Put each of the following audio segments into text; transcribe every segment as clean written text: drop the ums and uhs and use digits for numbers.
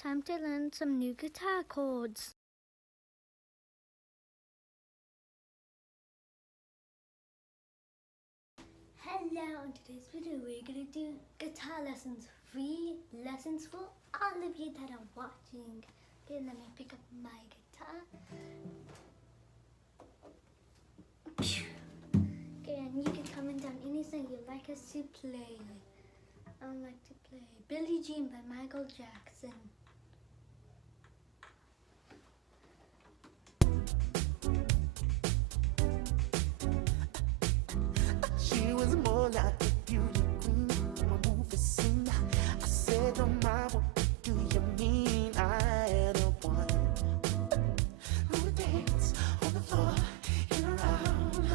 Time to learn some new guitar chords. Hello, in today's video we're going to do guitar lessons, free lessons for all of you that are watching. Okay, let me pick up my guitar. Okay, and you can comment down any song you'd like us to play. I would like to play Billie Jean by Michael Jackson. She was more like a beauty queen from a movie scene. I said, no, ma, what do you mean? I am the one who would dance on the floor and around.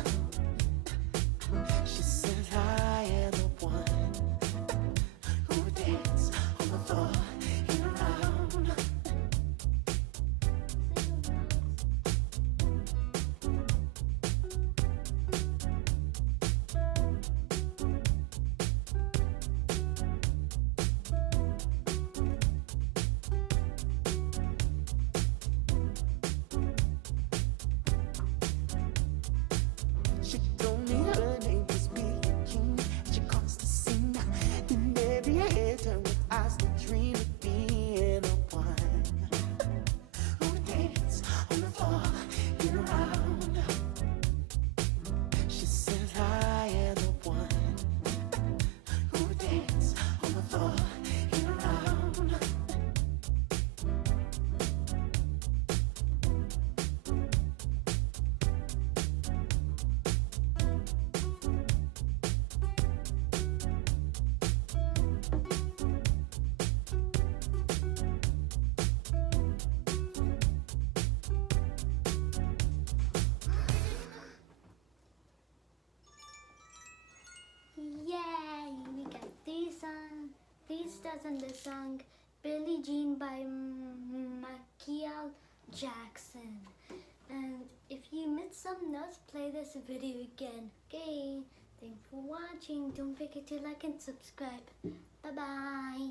She said, I am the one who would dance on the floor and around. She told me her name was Billie Jean. She caused a scene in every head turned with eyes that dream of being the one who would dance on the floor and around. She said, I am the one who would dance on the floor and around. Yay! We got these stars on the song Billie Jean by Michael Jackson. And if you missed some notes, play this video again. Okay, thanks for watching. Don't forget to like and subscribe. Bye bye.